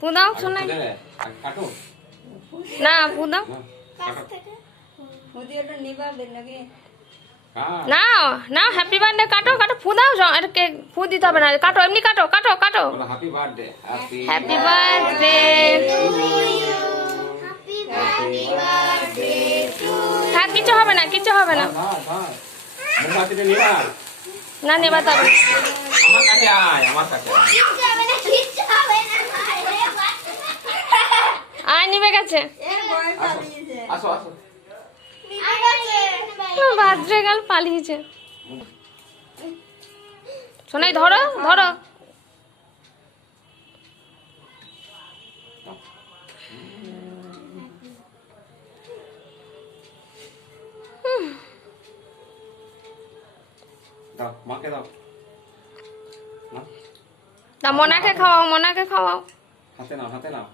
পুদাও শোনাই কাটো না পুদাও নাও নাও হ্যাপি বার্থডে কাটো কাটো ফুদাও এটা কেক ফু দিতে হবে না কাটো এমনি কাটো কাটো কাটো হ্যাপি বার্থডে হ্যাপি বার্থডে থাক কিছু হবে না কিছু হবে না না নেবা তবে আমার কাছে আয় আমার কাছে আয় নিবে গেছে আসো আসো বার্থডে গাল পালিয়েছে শোনাই ধরো ধরো দাও মাকে দাও তা মোনাকে খাওয়াও মোনাকে খাওয়াও হাতে নাও